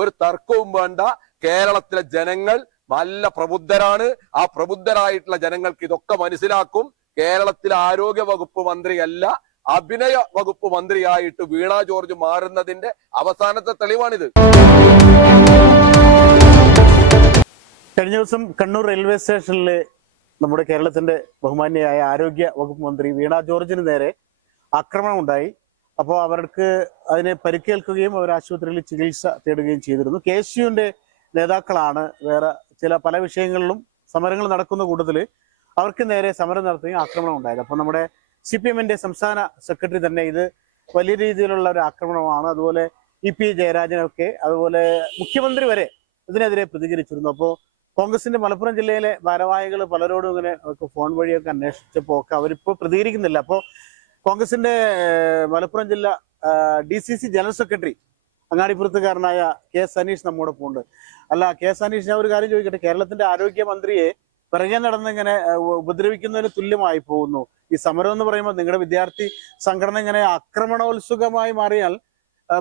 ഒരു തർക്കവും വേണ്ട. കേരളത്തിലെ ജനങ്ങൾ നല്ല പ്രബുദ്ധരാണ്. ആ പ്രബുദ്ധരായിട്ടുള്ള ജനങ്ങൾക്ക് ഇതൊക്കെ മനസ്സിലാക്കും. കേരളത്തിലെ ആരോഗ്യ വകുപ്പ് മന്ത്രിയല്ല, അഭിനയ വകുപ്പ് മന്ത്രിയായിട്ട് വീണ ജോർജ് മാറുന്നതിന്റെ അവസാനത്തെ തെളിവാണിത്. കഴിഞ്ഞ ദിവസം കണ്ണൂർ റെയിൽവേ സ്റ്റേഷനിൽ നമ്മുടെ കേരളത്തിന്റെ ബഹുമാന്യയായ ആരോഗ്യ വകുപ്പ് മന്ത്രി വീണ ജോർജിന് നേരെ ആക്രമണം ഉണ്ടായി. അപ്പോൾ അവർക്ക് അതിനെ പരിക്കേൽക്കുകയും അവർ ആശുപത്രിയിൽ ചികിത്സ തേടുകയും ചെയ്തിരുന്നു. KSUവിന്റെ നേതാക്കളാണ് വേറെ പല വിഷയങ്ങളിലും സമരങ്ങൾ നടക്കുന്ന കൂട്ടത്തിൽ അവർക്ക് നേരെ സമരം നടത്തുകയും ആക്രമണം ഉണ്ടായത്. അപ്പോൾ നമ്മുടെ CPMന്റെ സംസ്ഥാന സെക്രട്ടറി തന്നെ ഇത് വലിയ രീതിയിലുള്ള ഒരു ആക്രമണമാണ്, അതുപോലെ EP ജയരാജനൊക്കെ, അതുപോലെ മുഖ്യമന്ത്രി വരെ ഇതിനെതിരെ പ്രതികരിച്ചിരുന്നു. അപ്പോൾ കോൺഗ്രസിന്റെ മലപ്പുറം ജില്ലയിലെ ഭാരവാഹികൾ പലരോടും ഇങ്ങനെ ഫോൺ വഴിയൊക്കെ അന്വേഷിച്ചപ്പോൾ ഒക്കെ അവരിപ്പോൾ പ്രതികരിക്കുന്നില്ല. അപ്പോൾ കോൺഗ്രസിന്റെ മലപ്പുറം ജില്ല DCC ജനറൽ സെക്രട്ടറി അങ്ങാടിപ്പുറത്തുകാരനായ K. സനീഷ് നമ്മോടൊപ്പം ഉണ്ട്. അല്ല K. സനീഷ്, ഞാൻ ഒരു കാര്യം ചോദിക്കട്ടെ, കേരളത്തിന്റെ ആരോഗ്യമന്ത്രിയെ പിറകെ നടന്നിങ്ങനെ ഉപദ്രവിക്കുന്നതിന് തുല്യമായി പോകുന്നു ഈ സമരം എന്ന് പറയുമ്പോൾ. നിങ്ങളുടെ വിദ്യാർത്ഥി സംഘടന ഇങ്ങനെ ആക്രമണോത്സുകമായി മാറിയാൽ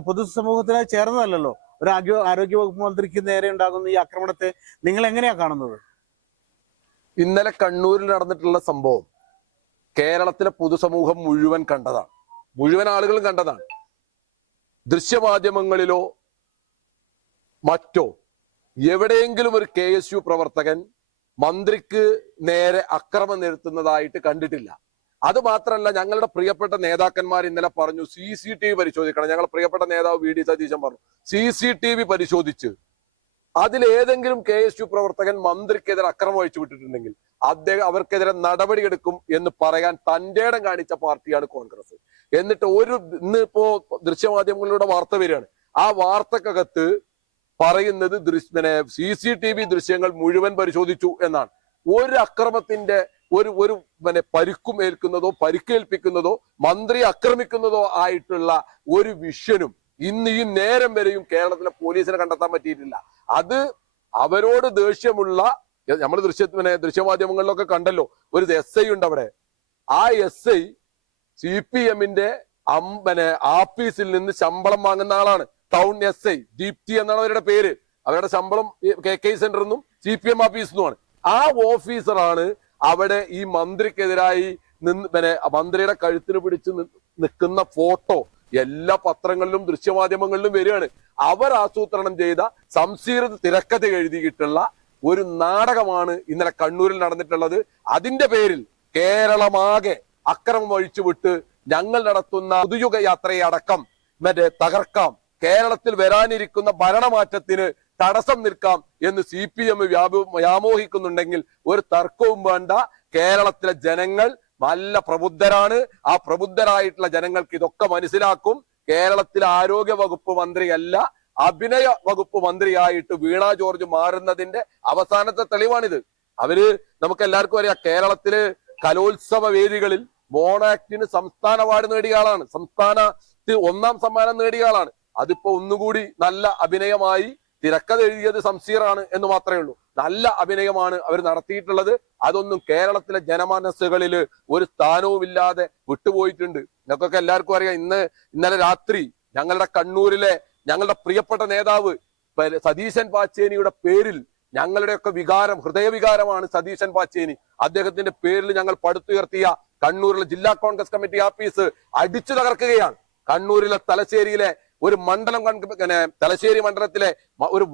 പൊതുസമൂഹത്തിന് ചേർന്നതല്ലോ. ഒരു ആരോഗ്യ വകുപ്പ് മന്ത്രിക്ക് നേരെ ഉണ്ടാകുന്ന ഈ ആക്രമണത്തെ നിങ്ങൾ എങ്ങനെയാ കാണുന്നത്? ഇന്നലെ കണ്ണൂരിൽ നടന്നിട്ടുള്ള സംഭവം കേരളത്തിലെ പൊതുസമൂഹം മുഴുവൻ കണ്ടതാണ്, മുഴുവൻ ആളുകളും കണ്ടതാണ്. ദൃശ്യമാധ്യമങ്ങളിലോ മറ്റോ എവിടെയെങ്കിലും ഒരു KSU പ്രവർത്തകൻ മന്ത്രിക്ക് നേരെ അക്രമം നിരത്തുന്നതായിട്ട് കണ്ടിട്ടില്ല. അത് മാത്രമല്ല, ഞങ്ങളുടെ പ്രിയപ്പെട്ട നേതാക്കന്മാർ ഇന്നലെ പറഞ്ഞു CCTV പരിശോധിക്കണം. ഞങ്ങളുടെ പ്രിയപ്പെട്ട നേതാവ് VD സതീശൻ പറഞ്ഞു CCTV പരിശോധിച്ച് അതിലേതെങ്കിലും KSU പ്രവർത്തകൻ മന്ത്രിക്കെതിരെ അക്രമം അഴിച്ചു വിട്ടിട്ടുണ്ടെങ്കിൽ അവർക്കെതിരെ നടപടിയെടുക്കും എന്ന് പറയാൻ തന്റെ ഇടം കാണിച്ച പാർട്ടിയാണ് കോൺഗ്രസ്. എന്നിട്ട് ഇന്നിപ്പോ ദൃശ്യമാധ്യമങ്ങളിലൂടെ വാർത്ത വരികയാണ്. ആ വാർത്തക്കകത്ത് പറയുന്നത് CCTV ദൃശ്യങ്ങൾ മുഴുവൻ പരിശോധിച്ചു എന്നാണ്. ഒരു അക്രമത്തിന്റെ ഒരു പരിക്കും ഏൽക്കുന്നതോ പരിക്കേൽപ്പിക്കുന്നതോ മന്ത്രി ആക്രമിക്കുന്നതോ ആയിട്ടുള്ള ഒരു വിഷനും ഇന്ന് ഈ നേരം വരെയും കേരളത്തിലെ പോലീസിനെ കണ്ടെത്താൻ പറ്റിയിട്ടില്ല. അത് അവരോട് ദേഷ്യമുള്ള, നമ്മൾ ദൃശ്യമാധ്യമങ്ങളിലൊക്കെ കണ്ടല്ലോ, ഒരു SI ഉണ്ട് അവിടെ. ആ SI CPMന്റെ ആഫീസിൽ നിന്ന് ശമ്പളം വാങ്ങുന്ന ആളാണ്. ടൗൺ SI ദീപ്തി എന്നാണ് അവരുടെ പേര്. അവരുടെ ശമ്പളം KK സെന്ററിൽ നിന്നും CPM ഓഫീസിൽ നിന്നുമാണ്. ആ ഓഫീസറാണ് അവിടെ ഈ മന്ത്രിക്കെതിരായി മന്ത്രിയുടെ കഴുത്തിന് പിടിച്ച് നിൽക്കുന്ന ഫോട്ടോ എല്ലാ പത്രങ്ങളിലും ദൃശ്യമാധ്യമങ്ങളിലും വരികയാണ്. അവർ ആസൂത്രണം ചെയ്ത സംശീകൃത തിരക്കഥ എഴുതിയിട്ടുള്ള ഒരു നാടകമാണ് ഇന്നലെ കണ്ണൂരിൽ നടന്നിട്ടുള്ളത്. അതിന്റെ പേരിൽ കേരളമാകെ അക്രമം അഴിച്ചുവിട്ട് ഞങ്ങൾ നടത്തുന്ന പുതുയുഗ യാത്രയെ അടക്കം തകർക്കാം, കേരളത്തിൽ വരാനിരിക്കുന്ന ഭരണമാറ്റത്തിന് തടസ്സം നിൽക്കാം എന്ന് CPM വ്യാമോഹിക്കുന്നുണ്ടെങ്കിൽ ഒരു തർക്കവും വേണ്ട. കേരളത്തിലെ ജനങ്ങൾ നല്ല പ്രബുദ്ധരാണ്. ആ പ്രബുദ്ധരായിട്ടുള്ള ജനങ്ങൾക്ക് ഇതൊക്കെ മനസ്സിലാക്കും. കേരളത്തിലെ ആരോഗ്യ വകുപ്പ് മന്ത്രിയല്ല, അഭിനയ വകുപ്പ് മന്ത്രിയായിട്ട് വീണ ജോർജ് മാറുന്നതിന്റെ അവസാനത്തെ തെളിവാണിത്. നമുക്ക് എല്ലാവർക്കും അറിയാം, കേരളത്തില് കലോത്സവ വേദികളിൽ മോണാക്ടിന് സംസ്ഥാന അവാർഡ് നേടിയ ആളാണ്, സംസ്ഥാനത്ത് 1ാം സമ്മാനം നേടിയ ആളാണ്. അതിപ്പോ ഒന്നുകൂടി നല്ല അഭിനയമായി. തിരക്കഥ എഴുതിയത് സംസീറാണ് എന്ന് മാത്രമേ ഉള്ളൂ. നല്ല അഭിനയമാണ് അവർ നടത്തിയിട്ടുള്ളത്. അതൊന്നും കേരളത്തിലെ ജനമനസ്സുകളിൽ ഒരു സ്ഥാനവുമില്ലാതെ വിട്ടുപോയിട്ടുണ്ട്. ഞങ്ങൾക്കൊക്കെ എല്ലാവർക്കും അറിയാം, ഇന്നലെ രാത്രി ഞങ്ങളുടെ കണ്ണൂരിലെ ഞങ്ങളുടെ പ്രിയപ്പെട്ട നേതാവ് സതീശൻ പാച്ചേനിയുടെ പേരിൽ ഞങ്ങളുടെയൊക്കെ ഹൃദയവികാരമാണ് സതീശൻ പാച്ചേനി. അദ്ദേഹത്തിന്റെ പേരിൽ ഞങ്ങൾ പടുത്തുയർത്തിയ കണ്ണൂരിലെ ജില്ലാ കോൺഗ്രസ് കമ്മിറ്റി ആഫീസ് അടിച്ചു തകർക്കുകയാണ്. കണ്ണൂരിലെ തലശ്ശേരിയിലെ ഒരു തലശ്ശേരി മണ്ഡലത്തിലെ ഒരു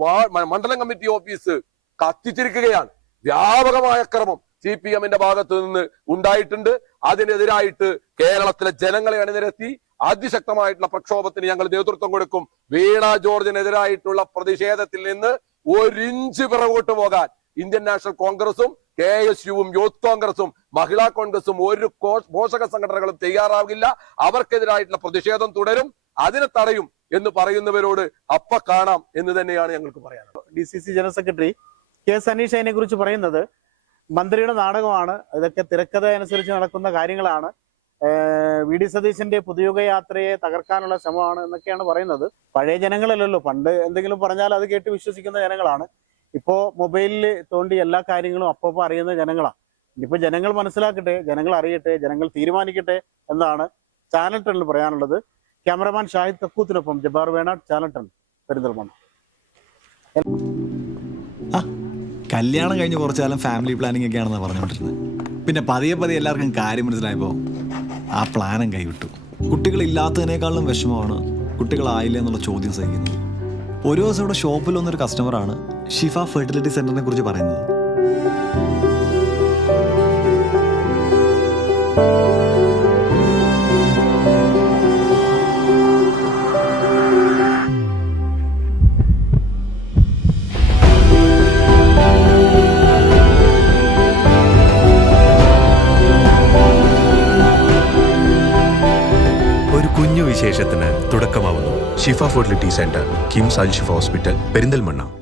മണ്ഡലം കമ്മിറ്റി ഓഫീസ് കത്തിച്ചിരിക്കുകയാണ്. വ്യാപകമായ അക്രമം CPMന്റെ ഭാഗത്ത് നിന്ന് ഉണ്ടായിട്ടുണ്ട്. അതിനെതിരായിട്ട് കേരളത്തിലെ ജനങ്ങളെ അണിനിരത്തി അതിശക്തമായിട്ടുള്ള പ്രക്ഷോഭത്തിന് ഞങ്ങൾ നേതൃത്വം കൊടുക്കും. വീണ ജോർജിനെതിരായിട്ടുള്ള പ്രതിഷേധത്തിൽ നിന്ന് 1 ഇഞ്ച് പിറകോട്ട് പോകാൻ ഇന്ത്യൻ നാഷണൽ കോൺഗ്രസും KSUവും യൂത്ത് കോൺഗ്രസും മഹിളാ കോൺഗ്രസും ഒരു പോഷക സംഘടനകളും തയ്യാറാകില്ല. അവർക്കെതിരായിട്ടുള്ള പ്രതിഷേധം തുടരും, അതിനെ തടയും എന്ന് പറയുന്നവരോട് അപ്പ കാണാം എന്ന് തന്നെയാണ് ഞങ്ങൾക്ക് പറയാനുള്ളത്. DCC general secretary K. Sanish അതിനെ കുറിച്ച് പറയുന്നത് മന്ത്രിയുടെ നാടകമാണ്, ഇതൊക്കെ തിരക്കഥ അനുസരിച്ച് നടക്കുന്ന കാര്യങ്ങളാണ്, VD സതീശന്റെ പുതുയുഗ യാത്രയെ തകർക്കാനുള്ള ശ്രമമാണ് എന്നൊക്കെയാണ് പറയുന്നത്. പഴയ ജനങ്ങളല്ലല്ലോ, പണ്ട് എന്തെങ്കിലും പറഞ്ഞാൽ അത് കേട്ട് വിശ്വസിക്കുന്ന ജനങ്ങളാണ്. ഇപ്പോ മൊബൈലിൽ തോണ്ടി എല്ലാ കാര്യങ്ങളും അപ്പപ്പോ അറിയുന്ന ജനങ്ങളാണ്. ഇനിയിപ്പോ ജനങ്ങൾ മനസ്സിലാക്കട്ടെ, ജനങ്ങൾ അറിയട്ടെ, ജനങ്ങൾ തീരുമാനിക്കട്ടെ എന്നാണ് ചാനൽ 10 പറയാനുള്ളത്. ക്യാമറമാൻ ഷാഹിദ് കക്കൂത്തിനൊപ്പം ജബ്ബാർ വേണാട്, ചാനൽ 10, പെരിന്തൽമണ്ണ. ആ കല്യാണം കഴിഞ്ഞ് കുറച്ചു കാലം ഫാമിലി പ്ലാനിങ് ഒക്കെ ആണെന്നാണ് പറഞ്ഞുകൊണ്ടിരുന്നത്. പിന്നെ പതിയെ പതിയെ എല്ലാവർക്കും കാര്യം മനസ്സിലായപ്പോൾ ആ പ്ലാനും കൈവിട്ടു. കുട്ടികളില്ലാത്തതിനേക്കാളും വിഷമമാണ് കുട്ടികളായില്ല എന്നുള്ള ചോദ്യം സഹിക്കുന്നത്. ഒരു ദിവസം ഇവിടെ ഷോപ്പിൽ വന്നൊരു കസ്റ്റമറാണ് ഷിഫ ഫെർട്ടിലിറ്റി സെന്ററിനെ കുറിച്ച് പറയുന്നത്. ഒരു കുഞ്ഞു വിശേഷത്തിന് തുടക്കമാവുന്നു. ഷിഫ ഫെർട്ടിലിറ്റി സെന്റർ, കിംസ് അൽ ഷിഫ ഹോസ്പിറ്റൽ, പെരിന്തൽമണ്ണ.